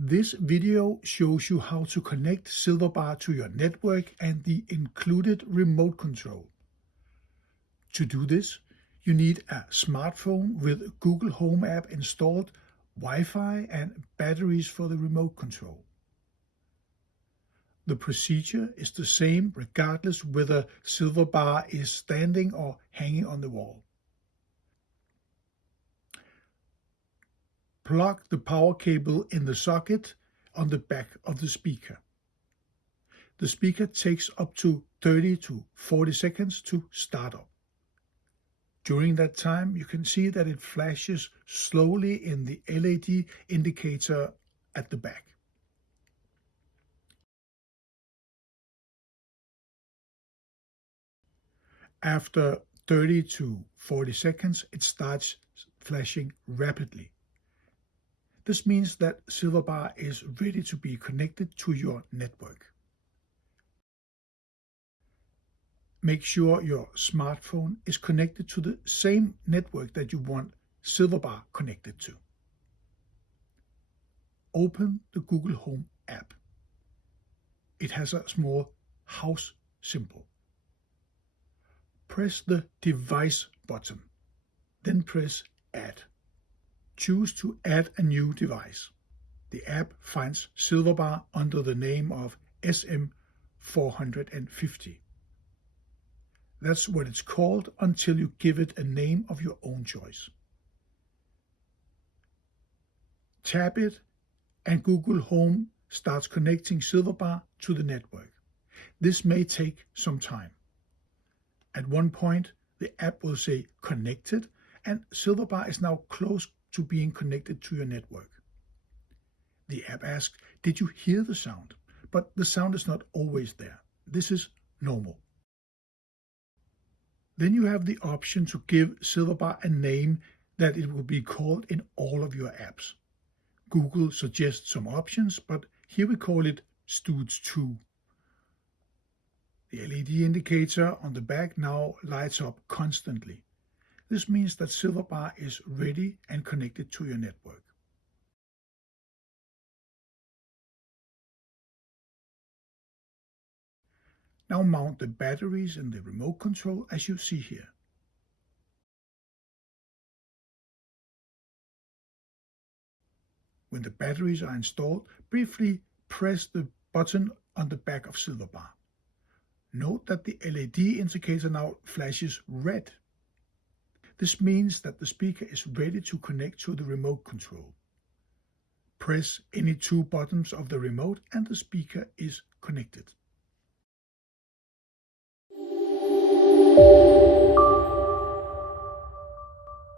This video shows you how to connect Silverbar to your network and the included remote control. To do this, you need a smartphone with Google Home app installed, Wi-Fi and batteries for the remote control. The procedure is the same regardless whether Silverbar is standing or hanging on the wall. Plug the power cable in the socket on the back of the speaker. The speaker takes up to 30 to 40 seconds to start up. During that time, you can see that it flashes slowly in the LED indicator at the back. After 30 to 40 seconds, it starts flashing rapidly. This means that Silverbar is ready to be connected to your network. Make sure your smartphone is connected to the same network that you want Silverbar connected to. Open the Google Home app. It has a small house symbol. Press the Device button, then press Add. Choose to add a new device. The app finds Silverbar under the name of SM450. That's what it's called until you give it a name of your own choice. Tap it and Google Home starts connecting Silverbar to the network. This may take some time. At one point, the app will say connected and Silverbar is now close to being connected to your network. The app asks, did you hear the sound? But the sound is not always there. This is normal. Then you have the option to give Silverbar a name that it will be called in all of your apps. Google suggests some options, but here we call it Stooge 2. The LED indicator on the back now lights up constantly. This means that Silverbar is ready and connected to your network. Now mount the batteries in the remote control as you see here. When the batteries are installed, briefly press the button on the back of Silverbar. Note that the LED indicator now flashes red. This means that the speaker is ready to connect to the remote control. Press any two buttons of the remote and the speaker is connected.